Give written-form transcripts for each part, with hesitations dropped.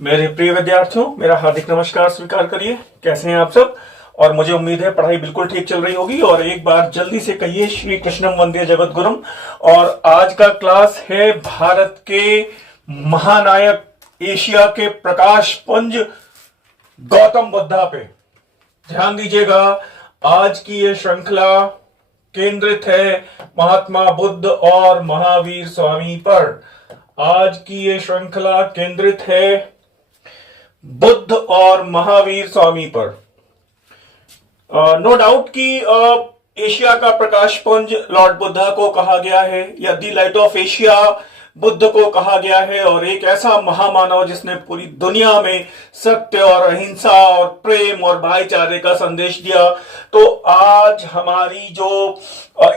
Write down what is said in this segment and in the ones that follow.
मेरे प्रिय विद्यार्थियों, मेरा हार्दिक नमस्कार स्वीकार करिए। कैसे हैं आप सब? और मुझे उम्मीद है पढ़ाई बिल्कुल ठीक चल रही होगी। और एक बार जल्दी से कहिए श्री कृष्णम वंदे जगत गुरुम। और आज का क्लास है भारत के महानायक, एशिया के प्रकाश पुंज गौतम बुद्धा पे। ध्यान दीजिएगा, आज की ये श्रृंखला केंद्रित है महात्मा बुद्ध और महावीर स्वामी पर। आज की ये श्रृंखला केंद्रित है बुद्ध और महावीर स्वामी पर। नो डाउट कि एशिया का प्रकाश पुंज लॉर्ड बुद्धा को कहा गया है, या दी लाइट ऑफ एशिया बुद्ध को कहा गया है। और एक ऐसा महामानव जिसने पूरी दुनिया में सत्य और अहिंसा और प्रेम और भाईचारे का संदेश दिया। तो आज हमारी जो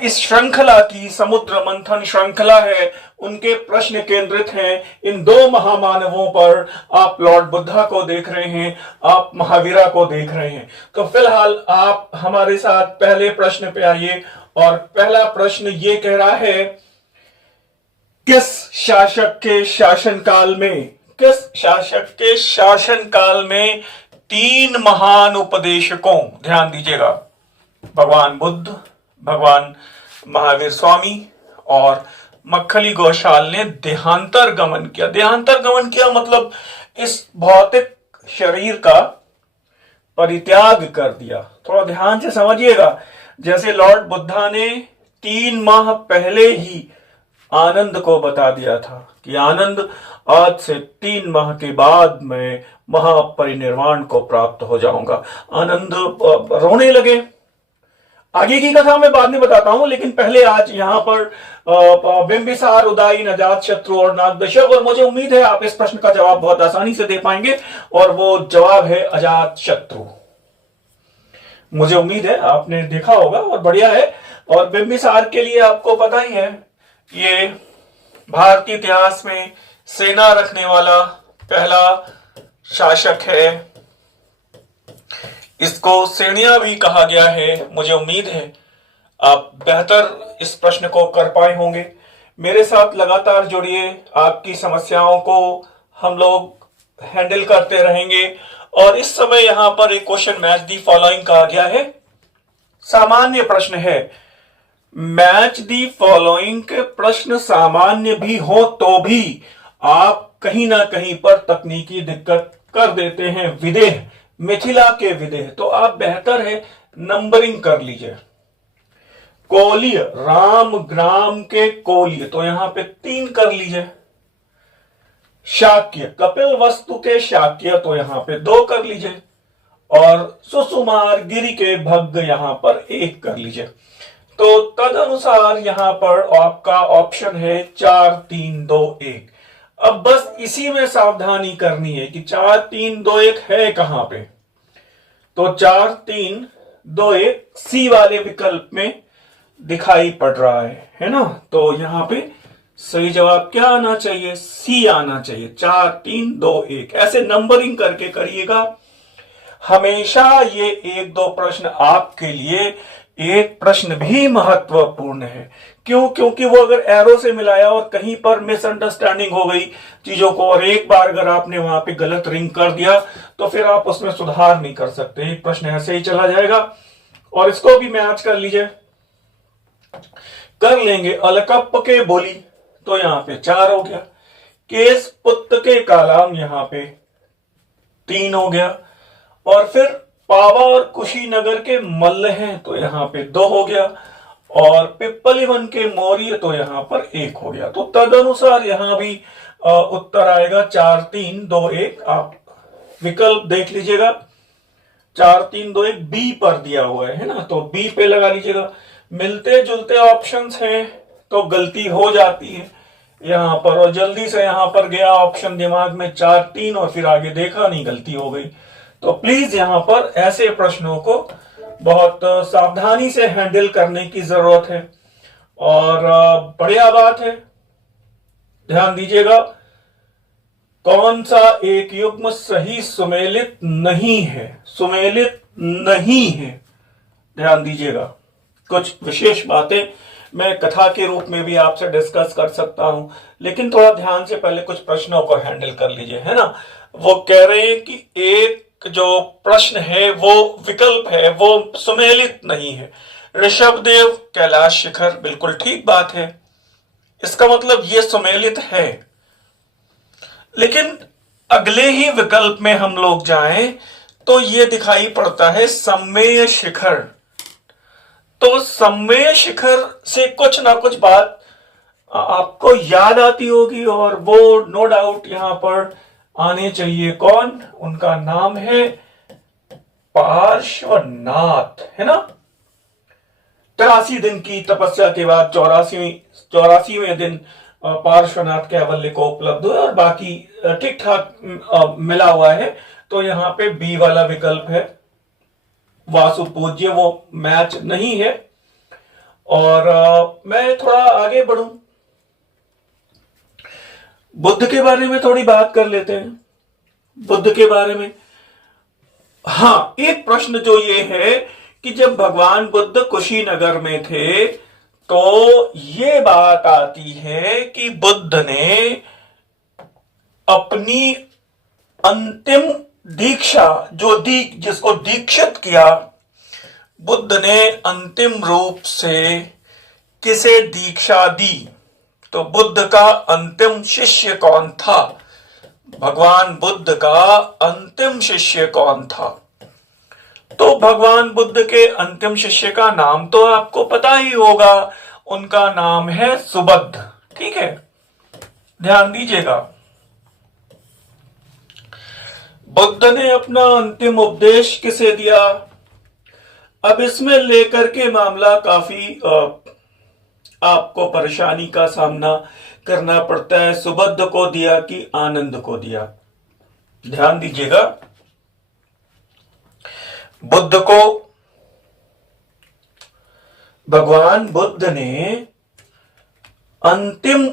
इस श्रृंखला की समुद्र मंथन श्रृंखला है, उनके प्रश्न केंद्रित हैं इन दो महामानवों पर। आप लॉर्ड बुद्धा को देख रहे हैं, आप महावीरा को देख रहे हैं। तो फिलहाल आप हमारे साथ पहले प्रश्न पे आइए। और पहला प्रश्न ये कह रहा है, किस शासक के शासनकाल में तीन महान उपदेशकों, ध्यान दीजिएगा, भगवान बुद्ध, भगवान महावीर स्वामी और मक्खली गोशाल ने देहांतर गमन किया। देहांतर गमन किया मतलब इस भौतिक शरीर का परित्याग कर दिया। थोड़ा ध्यान से समझिएगा। जैसे लॉर्ड बुद्धा ने 3 माह पहले ही आनंद को बता दिया था कि आनंद, आज से 3 माह के बाद मैं महापरिनिर्वाण को प्राप्त हो जाऊंगा। आनंद रोने लगे। आगे की कथा मैं बाद में बताता हूं, लेकिन पहले आज यहां पर बिंबिसार, उदयन, अजात शत्रु और नागदशक। और मुझे उम्मीद है आप इस प्रश्न का जवाब बहुत आसानी से दे पाएंगे, और वो जवाब है अजात शत्रु। मुझे उम्मीद है आपने देखा होगा और बढ़िया है। और बिंबिसार के लिए आपको पता ही है, ये भारतीय इतिहास में सेना रखने वाला पहला शासक है। इसको सेनिया भी कहा गया है। मुझे उम्मीद है आप बेहतर इस प्रश्न को कर पाए होंगे। मेरे साथ लगातार जुड़िए, आपकी समस्याओं को हम लोग हैंडल करते रहेंगे। और इस समय यहां पर एक क्वेश्चन मैच दी फॉलोइंग कहा गया है। सामान्य प्रश्न है। मैच दी फॉलोइंग के प्रश्न सामान्य भी हो तो भी आप कहीं ना कहीं पर तकनीकी दिक्कत कर देते हैं। विदेह, मिथिला के विदेह, तो आप बेहतर है नंबरिंग कर लीजिए। कोलीय, राम ग्राम के कोलीय, तो यहां पे 3 कर लीजिए। शाक्य, कपिल वस्तु के शाक्य, तो यहां पे 2 कर लीजिए। और सुसुमार गिरि के भग्ग, यहां पर 1 कर लीजिए। तो तदनुसार यहां पर आपका ऑप्शन है 4 3 2 1। अब बस इसी में सावधानी करनी है कि 4 3 2 1 है कहां पे। तो 4 3 2 1 सी वाले विकल्प में दिखाई पड़ रहा है ना। तो यहां पे सही जवाब क्या आना चाहिए? सी आना चाहिए। 4 3 2 1 ऐसे नंबरिंग करके करिएगा। हमेशा ये 1-2 प्रश्न आपके लिए एक प्रश्न भी महत्वपूर्ण है। क्यों? क्योंकि वो अगर एरो से मिलाया और कहीं पर मिसअंडरस्टैंडिंग हो गई चीजों को, और एक बार अगर आपने वहां पे गलत रिंग कर दिया, तो फिर आप उसमें सुधार नहीं कर सकते। एक प्रश्न ऐसे ही चला जाएगा। और इसको भी मैच कर लीजिए, कर लेंगे। अलकप्प के बोली, तो यहां पे 4 हो गया। केस पुत्त के कालाम, यहां पे 3 हो गया। और फिर पावा और कुशीनगर के मल्ल हैं, तो यहां पे 2 हो गया। और पिप्पलीवन के मौर्य, तो यहां पर 1 हो गया। तो तदनुसार यहां भी उत्तर आएगा 4 3 2 1। आप विकल्प देख लीजिएगा, 4 3 2 1 बी पर दिया हुआ है ना, तो बी पे लगा लीजिएगा। मिलते जुलते ऑप्शंस हैं तो गलती हो जाती है यहां पर। और जल्दी से यहां पर गया ऑप्शन दिमाग में 4 3, और फिर आगे देखा नहीं, गलती हो गई। तो प्लीज यहां पर ऐसे प्रश्नों को बहुत सावधानी से हैंडल करने की जरूरत है। और बढ़िया बात है, ध्यान दीजिएगा, कौन सा एक युग्म सही सुमेलित नहीं है? सुमेलित नहीं है, ध्यान दीजिएगा। कुछ विशेष बातें मैं कथा के रूप में भी आपसे डिस्कस कर सकता हूं, लेकिन थोड़ा ध्यान से पहले कुछ प्रश्नों को हैंडल कर लीजिए, है ना। वो कह रहे हैं कि एक जो प्रश्न है वो विकल्प है, वो सुमेलित नहीं है। ऋषभदेव कैलाश शिखर, बिल्कुल ठीक बात है, इसका मतलब ये सुमेलित है। लेकिन अगले ही विकल्प में हम लोग जाएं तो ये दिखाई पड़ता है सम्मेय शिखर। तो सम्मेय शिखर से कुछ ना कुछ बात आपको याद आती होगी, और वो नो डाउट यहां पर आने चाहिए। कौन? उनका नाम है पार्श्वनाथ, है ना। 83 दिन की तपस्या के बाद 84वें दिन पार्श्वनाथ कैवल्य को उपलब्ध हुए, और बाकी ठीक ठाक मिला हुआ है। तो यहां पे बी वाला विकल्प है, वासु पूज्य, वो मैच नहीं है। और मैं थोड़ा आगे बढ़ूं, बुद्ध के बारे में थोड़ी बात कर लेते हैं। बुद्ध के बारे में हाँ, एक प्रश्न जो ये है कि जब भगवान बुद्ध कुशीनगर में थे तो ये बात आती है कि बुद्ध ने अपनी अंतिम दीक्षा जिसको दीक्षित किया, बुद्ध ने अंतिम रूप से किसे दीक्षा दी? तो बुद्ध का अंतिम शिष्य कौन था? भगवान बुद्ध का अंतिम शिष्य कौन था? तो भगवान बुद्ध के अंतिम शिष्य का नाम तो आपको पता ही होगा, उनका नाम है सुबुद्ध। ठीक है, ध्यान दीजिएगा। बुद्ध ने अपना अंतिम उपदेश किसे दिया? अब इसमें लेकर के मामला काफी आपको परेशानी का सामना करना पड़ता है। सुबुद्ध को दिया कि आनंद को दिया? ध्यान दीजिएगा, बुद्ध को भगवान बुद्ध ने अंतिम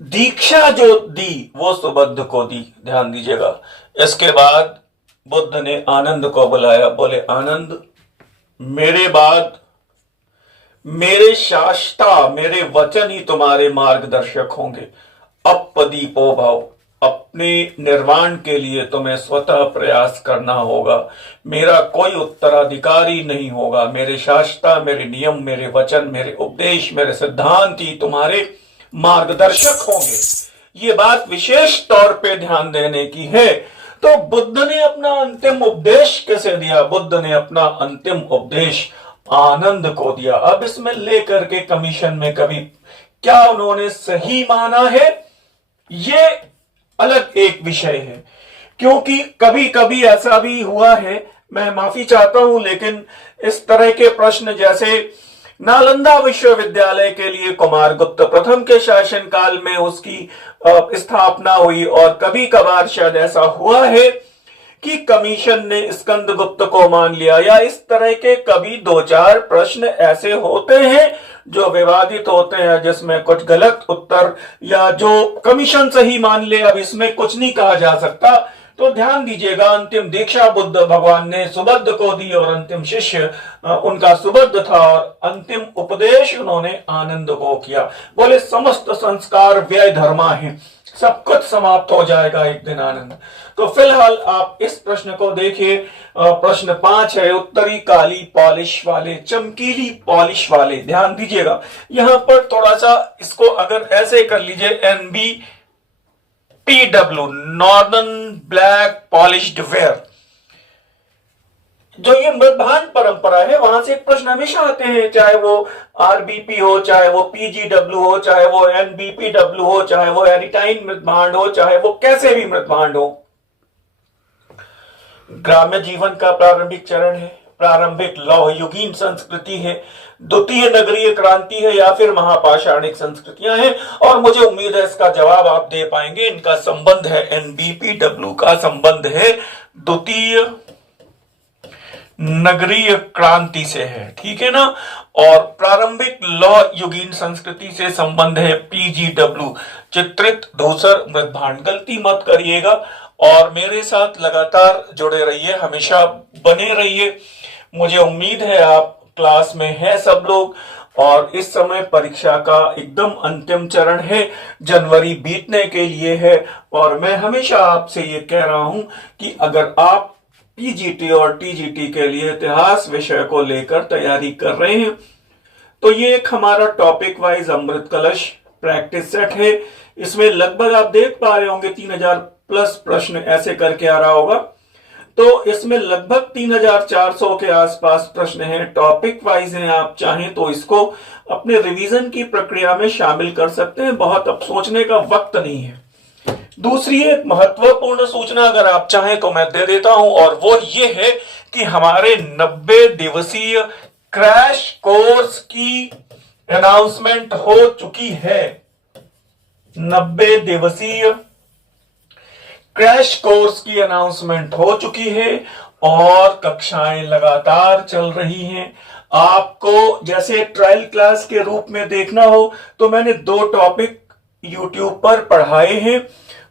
दीक्षा जो दी वो सुबुद्ध को दी। ध्यान दीजिएगा। इसके बाद बुद्ध ने आनंद को बुलाया, बोले आनंद, मेरे बाद मेरे शास्त्रा, मेरे वचन ही तुम्हारे मार्गदर्शक होंगे। अपदीपो भव, अपने निर्वाण के लिए तुम्हें स्वतः प्रयास करना होगा। मेरा कोई उत्तराधिकारी नहीं होगा। मेरे शास्त्रा, मेरे नियम, मेरे वचन, मेरे उपदेश, मेरे सिद्धांत ही तुम्हारे मार्गदर्शक होंगे। ये बात विशेष तौर पे ध्यान देने की है। तो बुद्ध ने अपना अंतिम उपदेश किसे दिया? बुद्ध ने अपना अंतिम उपदेश आनंद को दिया। अब इसमें लेकर के कमीशन में कभी क्या उन्होंने सही माना है, ये अलग एक विषय है, क्योंकि कभी कभी ऐसा भी हुआ है, मैं माफी चाहता हूं, लेकिन इस तरह के प्रश्न जैसे नालंदा विश्वविद्यालय के लिए कुमारगुप्त प्रथम के शासनकाल में उसकी स्थापना हुई, और कभी कभार शायद ऐसा हुआ है कि कमीशन ने स्कंदगुप्त को मान लिया, या इस तरह के कभी 2-4 प्रश्न ऐसे होते हैं जो विवादित होते हैं, जिसमें कुछ गलत उत्तर या जो कमीशन सही मान ले, अब इसमें कुछ नहीं कहा जा सकता। तो ध्यान दीजिएगा, अंतिम दीक्षा बुद्ध भगवान ने सुबुद्ध को दी, और अंतिम शिष्य उनका सुबुद्ध था, और अंतिम उपदेश उन्होंने आनंद को किया। बोले समस्त संस्कार व्यय धर्मा है, सब कुछ समाप्त हो जाएगा एक दिन आनंद। तो फिलहाल आप इस प्रश्न को देखिए। प्रश्न 5 है, उत्तरी काली पॉलिश वाले, चमकीली पॉलिश वाले। ध्यान दीजिएगा, यहां पर थोड़ा सा इसको अगर ऐसे कर लीजिए, NBPW, northern black polished where, जो ये मृदभांड परंपरा है, वहां से एक प्रश्न हमेशा आते हैं, चाहे वो आरबीपी हो, चाहे वो पीजीडब्ल्यू हो, चाहे वो एनबीपीडब्ल्यू हो, चाहे वो एरिटाइन मृदभांड हो, चाहे वो कैसे भी मृदभांड हो। ग्राम्य जीवन का प्रारंभिक चरण है, प्रारंभिक लौह युगीन संस्कृति है, द्वितीय नगरीय क्रांति है, या फिर महापाषाणिक संस्कृतियां हैं। और मुझे उम्मीद है इसका जवाब आप दे पाएंगे। इनका संबंध है, एनबीपीडब्ल्यू का संबंध है द्वितीय नगरीय क्रांति से है, ठीक है ना। और प्रारंभिक लौह युगीन संस्कृति से संबंध है पीजीडब्ल्यू, चित्रित धूसर मृदभांड। गलती मत करिएगा, और मेरे साथ लगातार जुड़े रहिए, हमेशा बने रहिए। मुझे उम्मीद है आप क्लास में हैं सब लोग, और इस समय परीक्षा का एकदम अंतिम चरण है, जनवरी बीतने के लिए है। और मैं हमेशा आपसे ये कह रहा हूं कि अगर आप पीजीटी और टीजीटी के लिए इतिहास विषय को लेकर तैयारी कर रहे हैं तो ये एक हमारा टॉपिक वाइज अमृत कलश प्रैक्टिस सेट है। इसमें लगभग आप देख पा रहे होंगे 3000 प्लस प्रश्न ऐसे करके आ रहा होगा। तो इसमें लगभग 3400 के आसपास प्रश्न हैं, टॉपिक वाइज हैं। आप चाहें तो इसको अपने रिवीजन की प्रक्रिया में शामिल कर सकते हैं, बहुत अब सोचने का वक्त नहीं है। दूसरी एक महत्वपूर्ण सूचना अगर आप चाहें तो मैं दे देता हूं, और वो ये है कि हमारे 90 दिवसीय क्रैश कोर्स की अनाउंसमेंट हो चुकी है। 90 दिवसीय क्रैश कोर्स की अनाउंसमेंट हो चुकी है और कक्षाएं लगातार चल रही हैं। आपको जैसे ट्रायल क्लास के रूप में देखना हो तो मैंने 2 टॉपिक यूट्यूब पर पढ़ाए हैं,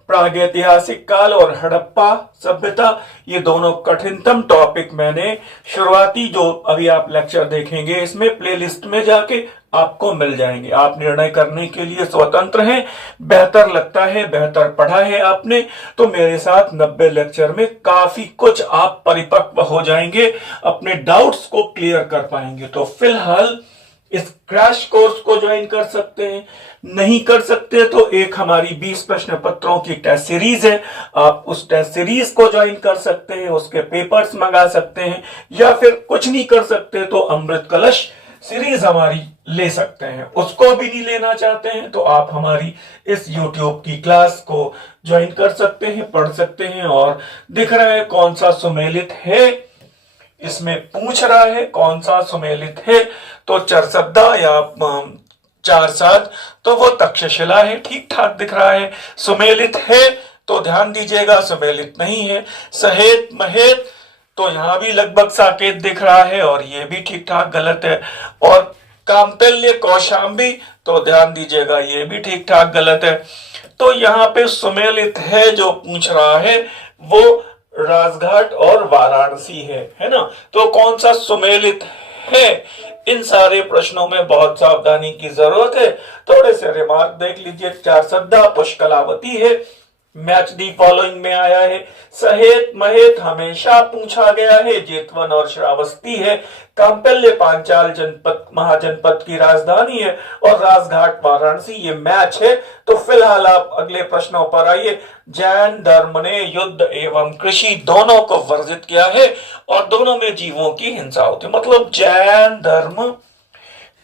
प्रागैतिहासिक काल और हड़प्पा सभ्यता। ये दोनों कठिनतम टॉपिक मैंने शुरुआती जो अभी आप लेक्चर देखेंगे इसमें प्लेलिस्ट में जाके आपको मिल जाएंगे। आप निर्णय करने के लिए स्वतंत्र हैं, बेहतर लगता है, बेहतर पढ़ा है आपने तो मेरे साथ 90 लेक्चर में काफी कुछ आप परिपक्व हो जाएंगे, अपने डाउट्स को क्लियर कर पाएंगे। तो फिलहाल इस क्रैश कोर्स को ज्वाइन कर सकते हैं, नहीं कर सकते तो एक हमारी 20 प्रश्न पत्रों की टेस्ट सीरीज है, आप उस टेस्ट सीरीज को ज्वाइन कर सकते हैं, उसके पेपर्स मंगा सकते हैं, या फिर कुछ नहीं कर सकते तो अमृत कलश सीरीज हमारी ले सकते हैं। उसको भी नहीं लेना चाहते हैं तो आप हमारी इस YouTube की क्लास को ज्वाइन कर सकते हैं, पढ़ सकते हैं। और दिख रहा है कौन सा सुमेलित है, इसमें पूछ रहा है कौन सा सुमेलित है, तो चरसद्दा या चारसाद तो वो तक्षशिला है, ठीक ठाक दिख रहा है। सुमेलित है तो ध्यान दीजिएगा, सुमेलित नहीं है। सहेत महेत तो यहां भी लगभग साकेत दिख रहा है और ये भी ठीक ठाक गलत है। और कामतल्य कौशाम्बी तो ध्यान दीजिएगा, ये भी ठीक ठाक गलत है। तो यहाँ पे सुमेलित है जो पूछ रहा है वो राजघाट और वाराणसी है ना। तो कौन सा सुमेलित है, इन सारे प्रश्नों में बहुत सावधानी की जरूरत है। थोड़े से रिमार्क देख लीजिए, चारसद्दा पुष्कलावती है, मैच दी फॉलोइंग में आया है। सहेत महेत हमेशा पूछा गया है, जेतवन और श्रावस्ती है। काम्पल्य पांचाल जनपद महाजनपद की राजधानी है और राजघाट वाराणसी ये मैच है। तो फिलहाल आप अगले प्रश्नों पर आइए। जैन धर्म ने युद्ध एवं कृषि दोनों को वर्जित किया है और दोनों में जीवों की हिंसा होती है। मतलब जैन धर्म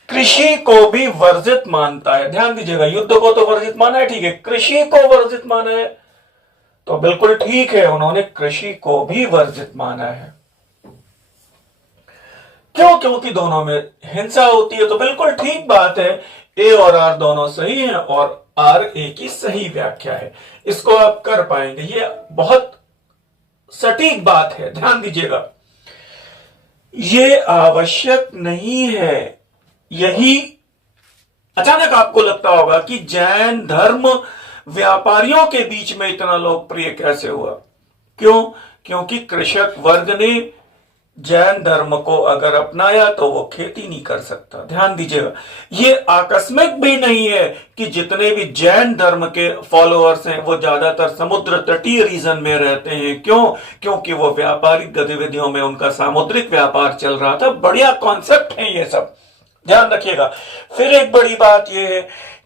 कृषि को भी वर्जित मानता है। ध्यान दीजिएगा, युद्ध को तो वर्जित माना है, ठीक है, कृषि को वर्जित माना है तो बिल्कुल ठीक है, उन्होंने कृषि को भी वर्जित माना है। क्यों? क्योंकि दोनों में हिंसा होती है। तो बिल्कुल ठीक बात है, ए और आर दोनों सही हैं और आर ए की सही व्याख्या है। इसको आप कर पाएंगे, ये बहुत सटीक बात है, ध्यान दीजिएगा। ये आवश्यक नहीं है, यही अचानक आपको लगता होगा कि जैन धर्म व्यापारियों के बीच में इतना लोकप्रिय कैसे हुआ। क्यों? क्योंकि कृषक वर्ग ने जैन धर्म को अगर अपनाया तो वो खेती नहीं कर सकता। ध्यान दीजिएगा, ये आकस्मिक भी नहीं है कि जितने भी जैन धर्म के फॉलोअर्स हैं वो ज्यादातर समुद्र तटीय रीजन में रहते हैं। क्यों? क्योंकि वो व्यापारिक गतिविधियों में उनका सामुद्रिक व्यापार चल रहा था। बढ़िया कॉन्सेप्ट है ये सब, ध्यान रखिएगा। फिर एक बड़ी बात यह है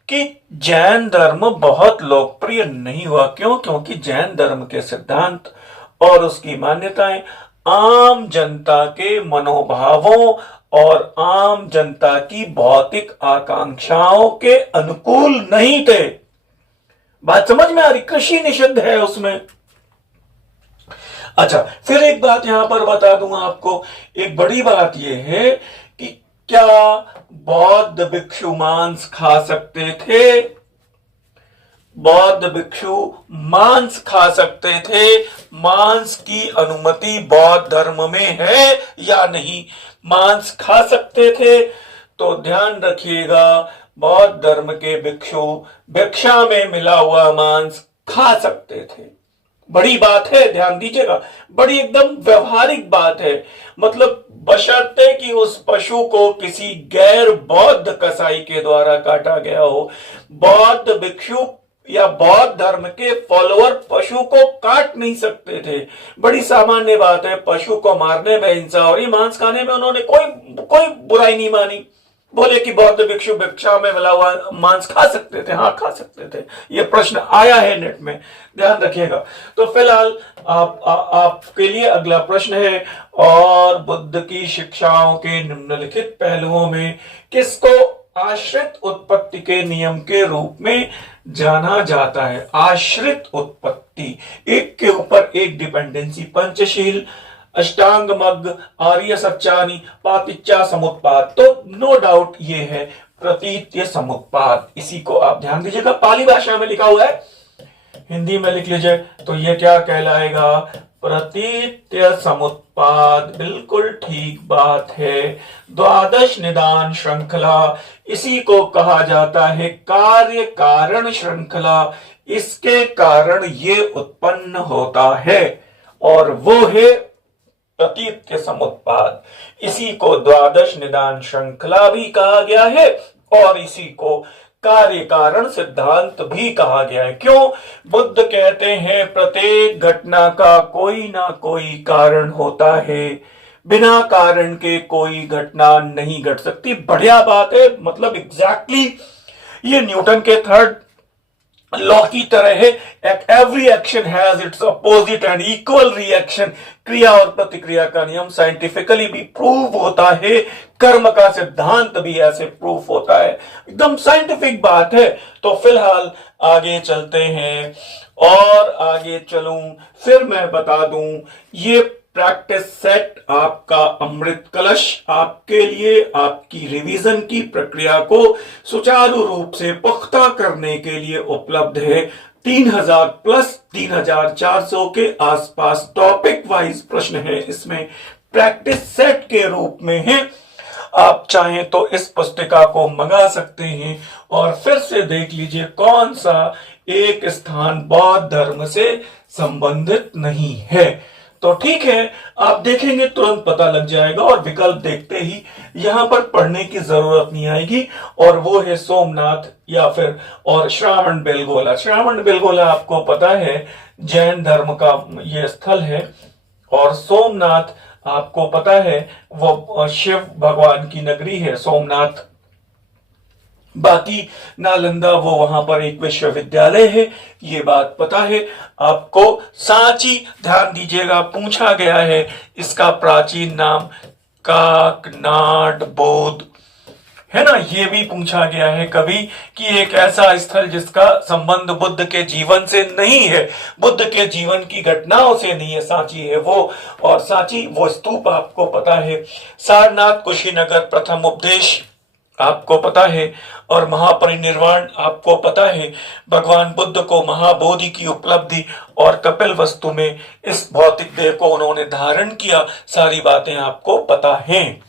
कि जैन धर्म बहुत लोकप्रिय नहीं हुआ। क्यों? क्योंकि जैन धर्म के सिद्धांत और उसकी मान्यताएं आम जनता के मनोभावों और आम जनता की भौतिक आकांक्षाओं के अनुकूल नहीं थे। बात समझ में आ रही? कृषि निषिद्ध है उसमें। अच्छा, फिर एक बात यहां पर बता दूंगा आपको। एक बड़ी बात यह है कि क्या बौद्ध भिक्षु मांस खा सकते थे? बौद्ध भिक्षु मांस खा सकते थे। मांस की अनुमति बौद्ध धर्म में है या नहीं? मांस खा सकते थे। तो ध्यान रखिएगा, बौद्ध धर्म के भिक्षु भिक्षा में मिला हुआ मांस खा सकते थे। बड़ी बात है, ध्यान दीजिएगा, बड़ी एकदम व्यवहारिक बात है। मतलब बशर्ते कि उस पशु को किसी गैर बौद्ध कसाई के द्वारा काटा गया हो। बौद्ध भिक्षु या बौद्ध धर्म के फॉलोअर पशु को काट नहीं सकते थे। बड़ी सामान्य बात है, पशु को मारने में हिंसा और ये मांस खाने में उन्होंने कोई कोई बुराई नहीं मानी। बोले कि बौद्ध भिक्षु भिक्षा में मिला हुआ मांस खा सकते थे, हाँ खा सकते थे। ये प्रश्न आया है नेट में, ध्यान रखिएगा। तो फिलहाल आपके लिए अगला प्रश्न है, और बुद्ध की शिक्षाओं के निम्नलिखित पहलुओं में किसको आश्रित उत्पत्ति के नियम के रूप में जाना जाता है? आश्रित उत्पत्ति, एक के ऊपर एक डिपेंडेंसी, पंचशील, अष्टांग मग्ग, आर्य सच्चानी, पातिच्चा समुत्पाद। तो नो डाउट ये है प्रतीत्य समुत्पाद। इसी को आप ध्यान दीजिएगा, पाली भाषा में लिखा हुआ है, हिंदी में लिख लीजिए तो ये क्या कहलाएगा? प्रतीत्य समुत्पाद। बिल्कुल ठीक बात है। द्वादश निदान श्रृंखला, इसी को कहा जाता है कार्य कारण श्रृंखला। इसके कारण ये उत्पन्न होता है और वो है प्रतीत्य समुत्पाद। इसी को द्वादश निदान श्रृंखला भी कहा गया है और इसी को कार्य कारण सिद्धांत भी कहा गया है। क्यों? बुद्ध कहते हैं प्रत्येक घटना का कोई ना कोई कारण होता है, बिना कारण के कोई घटना नहीं घट सकती। बढ़िया बात है, मतलब एग्जैक्टली ये न्यूटन के थर्ड लॉ की तरह है। Every action has its opposite and equal reaction. क्रिया और प्रतिक्रिया का नियम साइंटिफिकली भी प्रूव होता है, कर्म का सिद्धांत भी ऐसे प्रूफ होता है, एकदम साइंटिफिक बात है। तो फिलहाल आगे चलते हैं, और आगे चलूं फिर मैं बता दूं, ये प्रैक्टिस सेट आपका अमृत कलश आपके लिए आपकी रिवीजन की प्रक्रिया को सुचारू रूप से पुख्ता करने के लिए उपलब्ध है। 3000 प्लस 3400 के आसपास टॉपिक वाइज प्रश्न है, इसमें प्रैक्टिस सेट के रूप में है। आप चाहें तो इस पुस्तिका को मंगा सकते हैं और फिर से देख लीजिए कौन सा एक स्थान बौद्ध धर्म से संबंधित नहीं है। तो ठीक है, आप देखेंगे तुरंत पता लग जाएगा और विकल्प देखते ही यहां पर पढ़ने की जरूरत नहीं आएगी। और वो है सोमनाथ या फिर और श्रावण बेलगोला। श्रावण बेलगोला आपको पता है जैन धर्म का ये स्थल है, और सोमनाथ आपको पता है वो शिव भगवान की नगरी है सोमनाथ। बाकी नालंदा वो वहां पर एक विश्वविद्यालय है, ये बात पता है आपको। सांची, ध्यान दीजिएगा, पूछा गया है इसका प्राचीन नाम काकनाड बोध है ना, ये भी पूछा गया है कभी कि एक ऐसा स्थल जिसका संबंध बुद्ध के जीवन से नहीं है, बुद्ध के जीवन की घटनाओं से नहीं है, सांची है वो। और सांची वो स्तूप आपको पता है। सारनाथ, कुशीनगर, प्रथम उपदेश आपको पता है, और महापरिनिर्वाण आपको पता है। भगवान बुद्ध को महाबोधि की उपलब्धि और कपिल वस्तु में इस भौतिक देह को उन्होंने धारण किया, सारी बातें आपको पता हैं,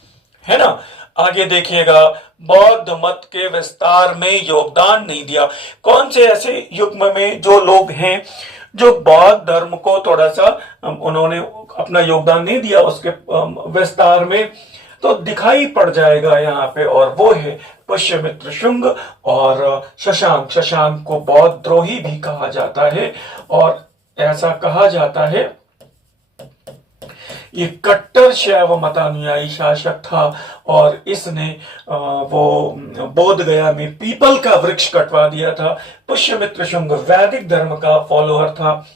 है ना। आगे देखिएगा, बौद्ध मत के विस्तार में योगदान नहीं दिया। कौन से ऐसे युग में जो लोग हैं जो बौद्ध धर्म को थोड़ा सा उन्होंने अपना योगदान नहीं दिया उसके विस्तार में, तो दिखाई पड़ जाएगा यहाँ पे, और वो है पुष्यमित्र शुंग और शशांक। शशांक को बौद्ध द्रोही भी कहा जाता है, और ऐसा कहा जाता है ये कट्टर शैव मतानुयायी शासक था, और इसने वो बोध गया में पीपल का वृक्ष कटवा दिया था। पुष्यमित्र शुंग वैदिक धर्म का फॉलोअर था,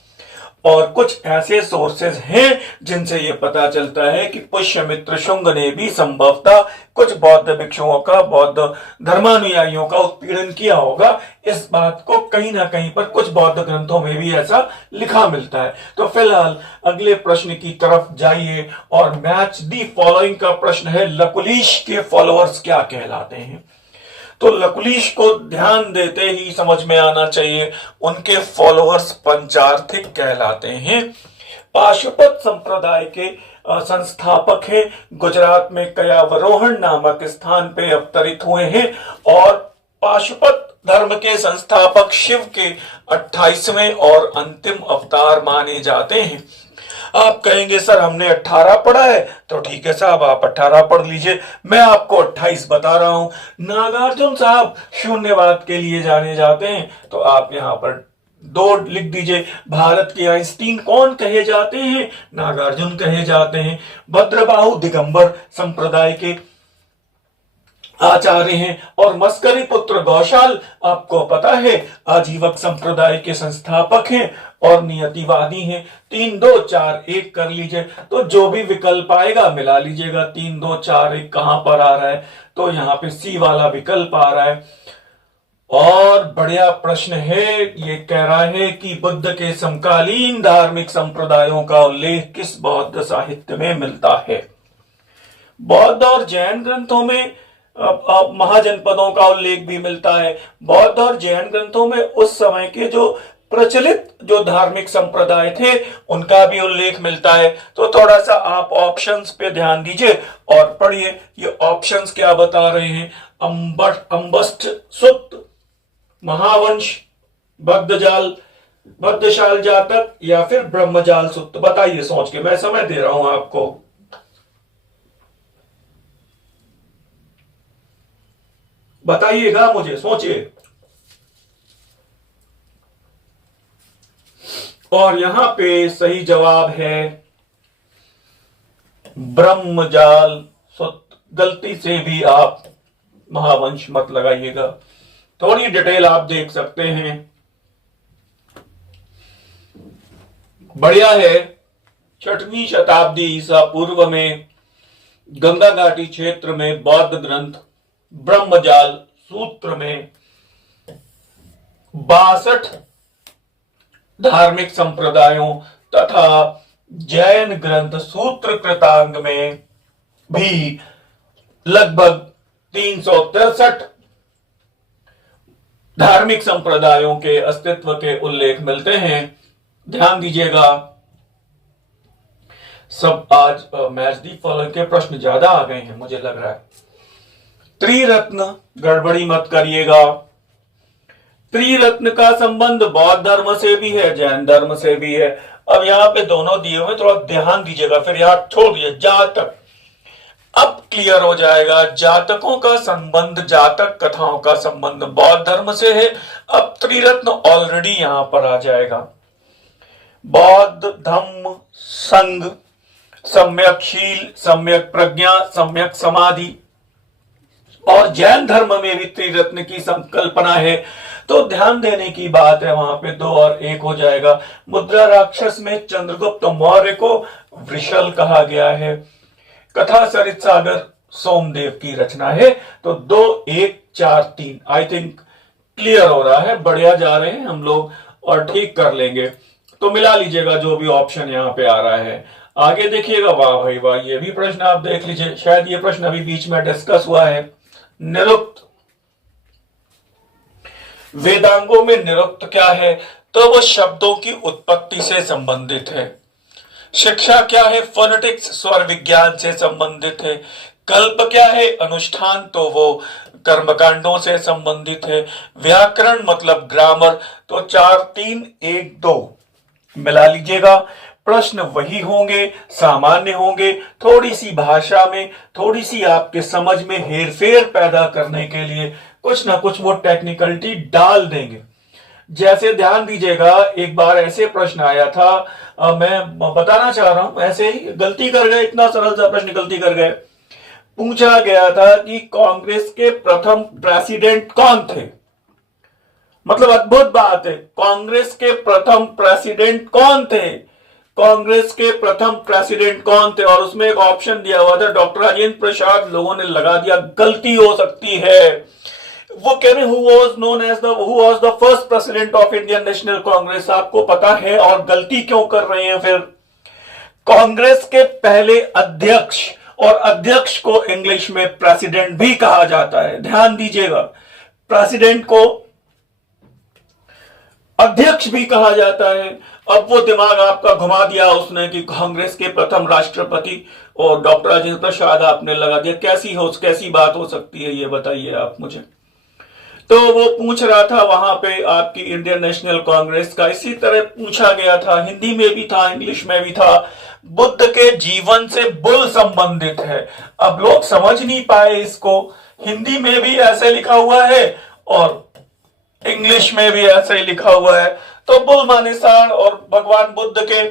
और कुछ ऐसे सोर्सेज हैं जिनसे यह पता चलता है कि पुष्यमित्र शुंग ने भी संभवतः कुछ बौद्ध भिक्षुओं का, बौद्ध धर्मानुयायियों का उत्पीड़न किया होगा। इस बात को कहीं ना कहीं पर कुछ बौद्ध ग्रंथों में भी ऐसा लिखा मिलता है। तो फिलहाल अगले प्रश्न की तरफ जाइए, और मैच दी फॉलोइंग का प्रश्न है, लकुलिश के फॉलोअर्स क्या कहलाते हैं? तो लकुलिश को ध्यान देते ही समझ में आना चाहिए, उनके फॉलोअर्स पंचार्थिक कहलाते हैं। पाशुपत संप्रदाय के संस्थापक हैं, गुजरात में कयावरोहण नामक स्थान पे अवतरित हुए हैं, और पाशुपत धर्म के संस्थापक शिव के 28वें और अंतिम अवतार माने जाते हैं। आप कहेंगे सर हमने 18 पढ़ा है, तो ठीक है साहब आप 18 पढ़ लीजिए, मैं आपको 28 बता रहा हूं। नागार्जुन साहब शून्यवाद के लिए जाने जाते हैं, तो आप यहां पर 2 लिख दीजिए। भारत के आइंस्टीन कौन कहे जाते हैं? नागार्जुन कहे जाते हैं। भद्रबाहु दिगंबर संप्रदाय के आचार्य हैं। और मस्करी पुत्र गौशाल आपको पता है आजीवक संप्रदाय के संस्थापक हैं और नियतिवादी हैं। 3 2 4 1 कर लीजिए, तो जो भी विकल्प आएगा मिला लीजिएगा। 3 2 4 1 कहां पर आ रहा है? तो यहां पे सी वाला विकल्प आ रहा है। और बढ़िया प्रश्न है, ये कह रहा है कि बुद्ध के समकालीन धार्मिक संप्रदायों का उल्लेख किस बौद्ध साहित्य में मिलता है? बौद्ध और जैन ग्रंथों में महाजनपदों का उल्लेख भी मिलता है। बौद्ध और जैन ग्रंथों में उस समय के जो प्रचलित जो धार्मिक संप्रदाय थे उनका भी उल्लेख मिलता है। तो थोड़ा सा आप ऑप्शंस पे ध्यान दीजिए और पढ़िए ये ऑप्शंस क्या बता रहे हैं। अंबस्ट सुत्त, महावंश, भद्दशाल जातक या फिर ब्रह्मजाल सुत्त। बताइए सोच के, मैं समय दे रहा हूं आपको। बताइएगा मुझे, सोचिए। और यहां पे सही जवाब है ब्रह्मजाल सुत्त। गलती से भी आप महावंश मत लगाइएगा, थोड़ी डिटेल आप देख सकते हैं। बढ़िया है। 6वीं शताब्दी ईसा पूर्व में गंगा घाटी क्षेत्र में बौद्ध ग्रंथ ब्रह्मजाल सूत्र में 62 धार्मिक संप्रदायों तथा जैन ग्रंथ सूत्र कृतांग में भी लगभग 363 धार्मिक संप्रदायों के अस्तित्व के उल्लेख मिलते हैं। ध्यान दीजिएगा। सब आज मैच दी फॉलोइंग के प्रश्न ज्यादा आ गए हैं मुझे लग रहा है। त्रिरत्न, गड़बड़ी मत करिएगा। त्रिरत्न का संबंध बौद्ध धर्म से भी है, जैन धर्म से भी है। अब यहां पे दोनों दिए हुए, थोड़ा ध्यान दीजिएगा, फिर यहां छोड़ दिए जातक। अब क्लियर हो जाएगा। जातकों का संबंध, जातक कथाओं का संबंध बौद्ध धर्म से है। अब त्रिरत्न ऑलरेडी यहां पर आ जाएगा। बौद्ध धम्म संघ, सम्यक शील, सम्यक प्रज्ञा, सम्यक समाधि। और जैन धर्म में भी त्रिरत्न की संकल्पना है। तो ध्यान देने की बात है, वहां पे 2 और 1 हो जाएगा। मुद्रा राक्षस में चंद्रगुप्त मौर्य को वृषल कहा गया है। कथा सरित सागर सोमदेव की रचना है। तो 2 1 4 3 आई थिंक क्लियर हो रहा है। बढ़िया जा रहे हैं हम लोग और ठीक कर लेंगे। तो मिला लीजिएगा जो भी ऑप्शन यहां पे आ रहा है। आगे देखिएगा। वाह भाई वाह, ये भी प्रश्न आप देख लीजिए, शायद ये प्रश्न अभी बीच में डिस्कस हुआ है। निरुक्त, वेदांगों में निरुक्त क्या है? तो वो शब्दों की उत्पत्ति से संबंधित है। शिक्षा क्या है? फोनेटिक्स, स्वर विज्ञान से संबंधित है। कल्प क्या है? अनुष्ठान, तो वो कर्मकांडों से संबंधित है। व्याकरण मतलब ग्रामर। तो 4 3 1 2 मिला लीजिएगा। प्रश्न वही होंगे, सामान्य होंगे, थोड़ी सी भाषा में, थोड़ी सी आपके समझ में हेरफेर पैदा करने के लिए कुछ ना कुछ वो टेक्निकलिटी डाल देंगे। जैसे ध्यान दीजिएगा, एक बार ऐसे प्रश्न आया था, मैं बताना चाह रहा हूं, ऐसे ही गलती कर गए, इतना सरल सा प्रश्न गलती कर गए। पूछा गया था कि कांग्रेस के प्रथम प्रेसिडेंट कौन थे? मतलब अद्भुत बात है, कांग्रेस के प्रथम प्रेसिडेंट कौन थे? कांग्रेस के प्रथम प्रेसिडेंट कौन थे? और उसमें एक ऑप्शन दिया हुआ था डॉक्टर राजेंद्र प्रसाद। लोगों ने लगा दिया गलती हो सकती है। वो कह रहे who was the first president of Indian national Congress. आपको पता है और गलती क्यों कर रहे हैं फिर? कांग्रेस के पहले अध्यक्ष, और अध्यक्ष को इंग्लिश में प्रेसिडेंट भी कहा जाता है। ध्यान दीजिएगा, प्रेसिडेंट को अध्यक्ष भी कहा जाता है। अब वो दिमाग आपका घुमा दिया उसने कि कांग्रेस के प्रथम राष्ट्रपति और डॉक्टर राजेंद्र प्रसाद आपने लगा दिया। कैसी बात हो सकती है ये बताइए आप मुझे। तो वो पूछ रहा था वहां पे आपकी इंडियन नेशनल कांग्रेस का, इसी तरह पूछा गया था, हिंदी में भी था, इंग्लिश में भी था। बुद्ध के जीवन से बुल संबंधित है। अब लोग समझ नहीं पाए इसको, हिंदी में भी ऐसे लिखा हुआ है और इंग्लिश में भी ऐसे ही लिखा हुआ है। तो बुल माने सांड, और भगवान बुद्ध के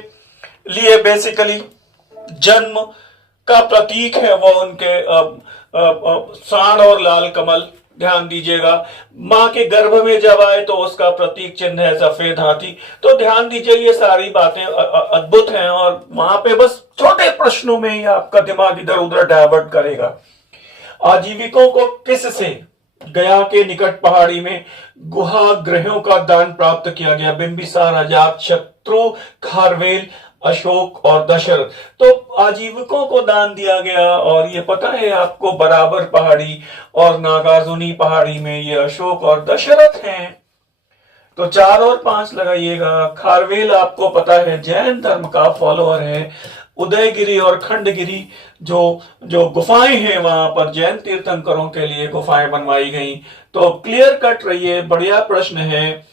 लिए बेसिकली जन्म का प्रतीक है वो उनके सांड और लाल कमल। ध्यान दीजिएगा, मां के गर्भ में जब आए तो उसका प्रतीक चिन्ह है सफेद हाथी। तो ध्यान दीजिए, ये सारी बातें अद्भुत हैं, और वहां पे बस छोटे प्रश्नों में ही आपका दिमाग इधर उधर डाइवर्ट करेगा। आजीविकों को किससे गया के निकट पहाड़ी में गुहा ग्रहों का दान प्राप्त किया गया? बिंबिसार, अजात शत्रु, खारवेल, अशोक और दशरथ। तो आजीविकों को दान दिया गया, और ये पता है आपको बराबर पहाड़ी और नागार्जुनी पहाड़ी में ये अशोक और दशरथ हैं। तो 4 और 5 लगाइएगा। खारवेल आपको पता है जैन धर्म का फॉलोअर है। उदयगिरी और खंडगिरी जो गुफाएं हैं, वहां पर जैन तीर्थंकरों के लिए गुफाएं बनवाई गई। तो क्लियर कट रहिए, बढ़िया प्रश्न है।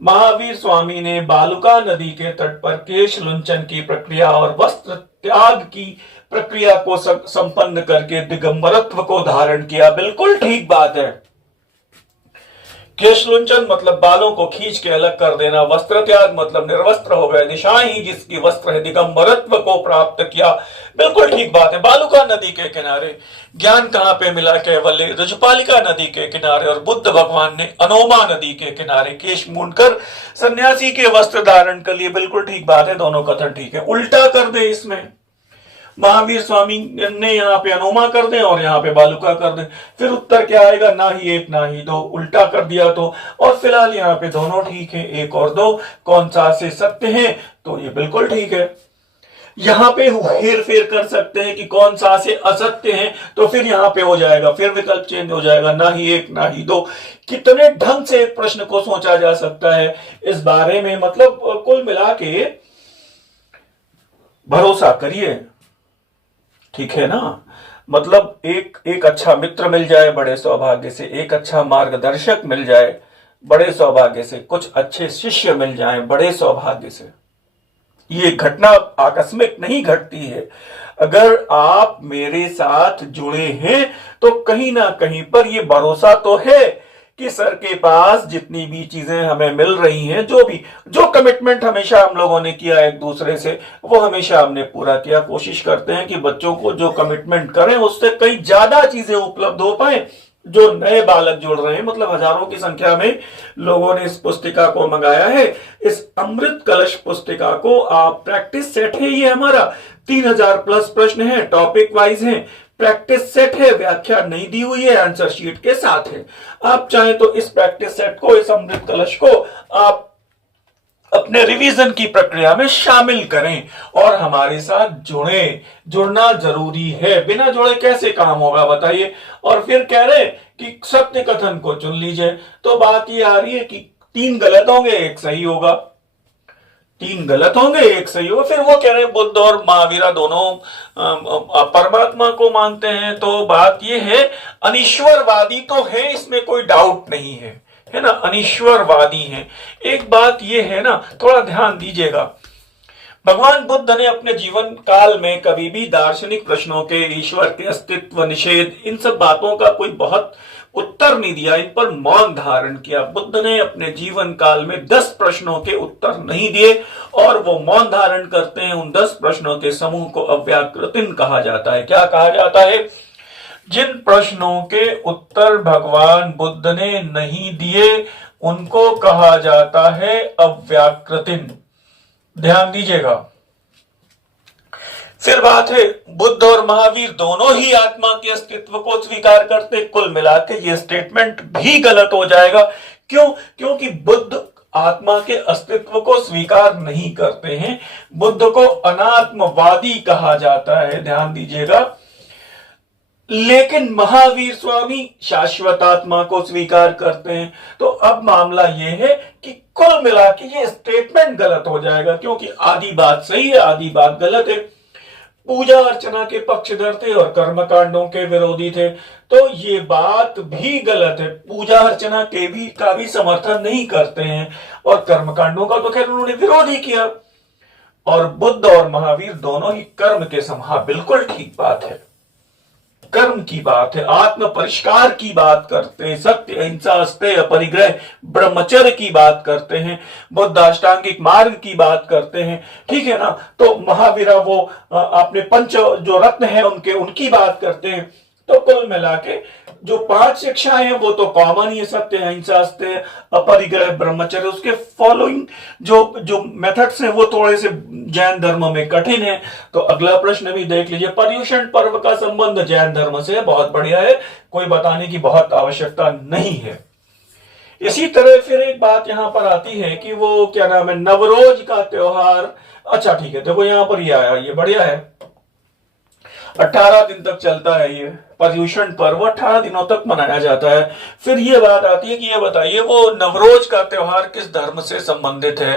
महावीर स्वामी ने बालुका नदी के तट पर केश लुंचन की प्रक्रिया और वस्त्र त्याग की प्रक्रिया को संपन्न करके दिगंबरत्व को धारण किया। बिल्कुल ठीक बात है। केशलुंचन मतलब बालों को खींच के अलग कर देना, वस्त्र त्याग मतलब निर्वस्त्र हो गए, निशान ही जिसकी वस्त्र है, दिगंबरत्व को प्राप्त किया। बिल्कुल ठीक बात है। बालुका नदी के किनारे ज्ञान कहां पे मिला? केवल रजपालिका नदी के किनारे, और बुद्ध भगवान ने अनोमा नदी के किनारे केश मूंडकर सन्यासी के वस्त्र धारण कर लिए। बिल्कुल ठीक बात है, दोनों कथन ठीक है। उल्टा कर दे इसमें, महावीर स्वामी ने यहाँ पे अनोमा कर दे और यहाँ पे बालुका कर दे, फिर उत्तर क्या आएगा? ना ही एक ना ही दो। उल्टा कर दिया तो, और फिलहाल यहाँ पे दोनों ठीक है, 1 और 2 कौन सा से सत्य है? तो ये बिल्कुल ठीक है। यहाँ पे हेर फेर कर सकते हैं कि कौन सा से असत्य है, तो फिर यहाँ पे हो जाएगा, फिर विकल्प चेंज हो जाएगा, ना ही 1 ना ही 2। कितने ढंग से एक प्रश्न को सोचा जा सकता है इस बारे में। मतलब कुल मिला के भरोसा करिए, ठीक है ना। मतलब एक अच्छा मित्र मिल जाए बड़े सौभाग्य से, एक अच्छा मार्गदर्शक मिल जाए बड़े सौभाग्य से, कुछ अच्छे शिष्य मिल जाएं बड़े सौभाग्य से। ये घटना आकस्मिक नहीं घटती है। अगर आप मेरे साथ जुड़े हैं तो कहीं ना कहीं पर ये भरोसा तो है कि सर के पास जितनी भी चीजें हमें मिल रही हैं, जो कमिटमेंट हमेशा हम लोगों ने किया एक दूसरे से, वो हमेशा हमने पूरा किया। कोशिश करते हैं कि बच्चों को जो कमिटमेंट करें उससे कई ज्यादा चीजें उपलब्ध हो पाए। जो नए बालक जुड़ रहे हैं, मतलब हजारों की संख्या में लोगों ने इस पुस्तिका को मंगाया है। इस अमृत कलश पुस्तिका को आप प्रैक्टिस सेट है, ये हमारा 3000 प्लस प्रश्न है, टॉपिक वाइज है, प्रैक्टिस सेट है, व्याख्या नहीं दी हुई है, आंसर शीट के साथ है। आप चाहें तो इस प्रैक्टिस सेट को, इस अमृत कलश को आप अपने रिवीजन की प्रक्रिया में शामिल करें और हमारे साथ जुड़ना जरूरी है। बिना जुड़े कैसे काम होगा बताइए। और फिर कह रहे कि सत्य कथन को चुन लीजिए। तो बात ये आ रही है कि 3 गलत होंगे, 1 सही होगा। 3 गलत होंगे, 1 सही होगा। फिर वो कह रहे हैं बुद्ध और महावीरा दोनों परमात्मा को मानते हैं। तो बात ये है, अनीश्वरवादी तो है, इसमें कोई डाउट नहीं है ना, अनीश्वरवादी हैं। एक बात ये है ना, थोड़ा ध्यान दीजिएगा, भगवान बुद्ध ने अपने जीवन काल में कभी भी दार्शनिक प्रश्नों के, ईश्वर के अस्तित्व, निषेध, इन सब बातों का कोई बहुत उत्तर नहीं दिया, इन पर मौन धारण किया। बुद्ध ने अपने जीवन काल में 10 प्रश्नों के उत्तर नहीं दिए और वो मौन धारण करते हैं। उन 10 प्रश्नों के समूह को अव्याकृतिन कहा जाता है। क्या कहा जाता है? जिन प्रश्नों के उत्तर भगवान बुद्ध ने नहीं दिए उनको कहा जाता है अव्याकृतिन। ध्यान दीजिएगा। फिर बात है, बुद्ध और महावीर दोनों ही आत्मा के अस्तित्व को स्वीकार करते। कुल मिलाकर ये स्टेटमेंट भी गलत हो जाएगा। क्यों? क्योंकि बुद्ध आत्मा के अस्तित्व को स्वीकार नहीं करते हैं। बुद्ध को अनात्मवादी कहा जाता है, ध्यान दीजिएगा। लेकिन महावीर स्वामी शाश्वत आत्मा को स्वीकार करते हैं। तो अब मामला यह है कि कुल मिला के ये स्टेटमेंट गलत हो जाएगा, क्योंकि आधी बात सही है, आधी बात गलत है। पूजा अर्चना के पक्षधर थे और कर्मकांडों के विरोधी थे। तो ये बात भी गलत है, पूजा अर्चना के भी का भी समर्थन नहीं करते हैं और कर्मकांडों का तो खैर उन्होंने विरोध ही किया। और बुद्ध और महावीर दोनों ही कर्म के हाँ बिल्कुल ठीक बात है, कर्म की बात है, आत्म परिष्कार की बात करते हैं, सत्य अहिंसा अस्तेय परिग्रह ब्रह्मचर्य की बात करते हैं, बुद्ध अष्टांगिक मार्ग की बात करते हैं, ठीक है ना। तो महावीरा वो अपने पंच जो रत्न है उनके उनकी बात करते हैं। तो कुल मिला के जो 5 शिक्षाएं हैं वो तो कॉमन ही है, सत्य अहिंसा अस्तेय अपरिग्रह ब्रह्मचर्य। उसके फॉलोइंग जो जो मेथड्स हैं वो थोड़े से जैन धर्म में कठिन है। तो अगला प्रश्न भी देख लीजिए, पर्युषण पर्व का संबंध जैन धर्म से बहुत बढ़िया है, कोई बताने की बहुत आवश्यकता नहीं है। इसी तरह फिर एक बात यहां पर आती है कि वो क्या नाम है, नवरोज का त्योहार। अच्छा ठीक है, देखो यहां पर ये आया, ये बढ़िया है, 18 दिन तक चलता है ये पर्युषण पर्व, 18 दिनों तक मनाया जाता है। फिर ये बात आती है कि ये बताइए वो नवरोज का त्योहार किस धर्म से संबंधित है,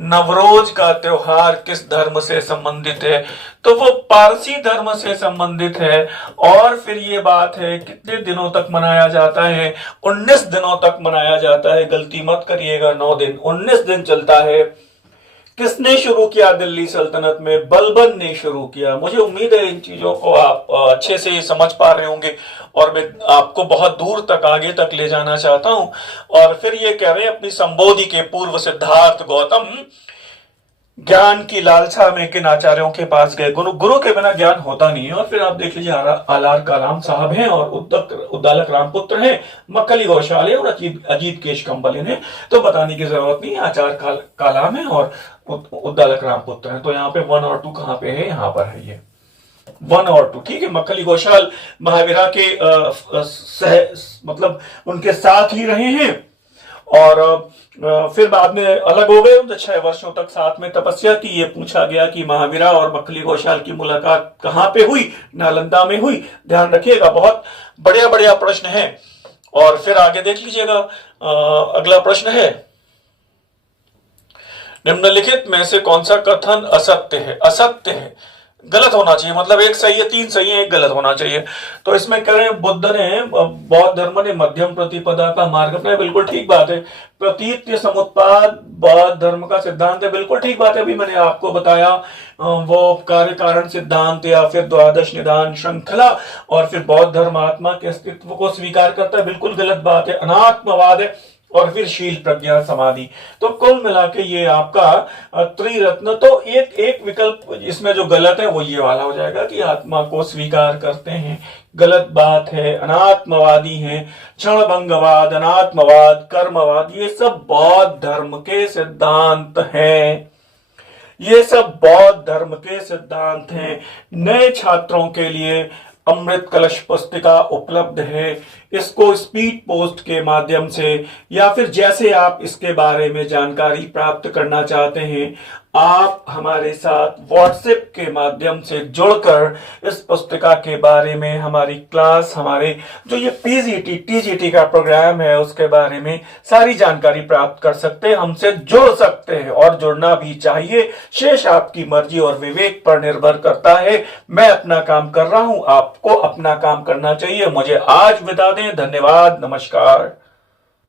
नवरोज का त्योहार किस धर्म से संबंधित है, तो वो पारसी धर्म से संबंधित है। और फिर ये बात है कितने दिनों तक मनाया जाता है, 19 दिनों तक मनाया जाता है, गलती मत करिएगा, 9 दिन, 19 दिन चलता है। किसने शुरू किया दिल्ली सल्तनत में, बलबन ने शुरू किया। मुझे उम्मीद है इन चीजों को आप अच्छे से समझ पा रहे होंगे और मैं आपको बहुत दूर तक आगे तक ले जाना चाहता हूं। और फिर ये कह रहे हैं अपनी संबोधि के पूर्व सिद्धार्थ गौतम ज्ञान की लालसा में किन आचार्यों के पास गए, गुरु के बिना ज्ञान होता नहीं है। और फिर आप देख लीजिए आलार कालाम साहब हैं और उद्दालक रामपुत्र हैं, मक्खली घोषाल है और अजीत केश कंबल हैं। तो बताने की जरूरत नहीं, आचार कालाम है और उद्दालक रामपुत्र हैं। तो यहाँ पे 1 और 2 कहाँ पे है, यहाँ पर है ये 1 और 2, ठीक है। मक्खली घोषाल महावीरा के मतलब उनके साथ ही रहे हैं और फिर बाद में अलग हो गए, उनसे 6 वर्षों तक साथ में तपस्या की। ये पूछा गया कि महावीरा और मक्खली घोषाल की मुलाकात कहां पे हुई, नालंदा में हुई। ध्यान रखिएगा, बहुत बढ़िया बढ़िया प्रश्न है। और फिर आगे देख लीजिएगा, अगला प्रश्न है, निम्नलिखित में से कौन सा कथन असत्य है, असत्य है, गलत होना चाहिए, मतलब एक सही है, 3 सही है, एक गलत होना चाहिए। तो इसमें कह रहे हैं बुद्ध ने, बौद्ध धर्म ने मध्यम प्रतिपदा का मार्ग अपनाया, बिल्कुल ठीक बात है। प्रतीत्य समुत्पाद बौद्ध धर्म का सिद्धांत है, बिल्कुल ठीक बात है। अभी मैंने आपको बताया वो कार्य कारण सिद्धांत या फिर द्वादश निदान श्रृंखला, और फिर बौद्ध धर्म आत्मा के अस्तित्व को स्वीकार करता है, बिल्कुल गलत बात है, अनात्मवाद है। और फिर शील प्रज्ञा समाधि। तो कुल मिला के ये आपका त्रिरत्न। तो एक विकल्प इसमें जो गलत है वो ये वाला हो जाएगा कि आत्मा को स्वीकार करते हैं, गलत बात है, अनात्मवादी हैं, क्षणभंगवाद, अनात्मवाद, कर्मवाद, ये सब बौद्ध धर्म के सिद्धांत हैं, ये सब बौद्ध धर्म के सिद्धांत हैं। नए छात्रों के लिए अमृत कलश पुस्तिका उपलब्ध है, इसको स्पीड पोस्ट के माध्यम से या फिर जैसे आप इसके बारे में जानकारी प्राप्त करना चाहते हैं, आप हमारे साथ व्हाट्सएप के माध्यम से जुड़कर इस पुस्तिका के बारे में हमारी क्लास, हमारे जो ये पीजीटी टीजीटी का प्रोग्राम है उसके बारे में सारी जानकारी प्राप्त कर सकते हैं, हमसे जुड़ सकते हैं और जुड़ना भी चाहिए। शेष आपकी मर्जी और विवेक पर निर्भर करता है। मैं अपना काम कर रहा हूं, आपको अपना काम करना चाहिए। मुझे आज विदा दें, धन्यवाद, नमस्कार।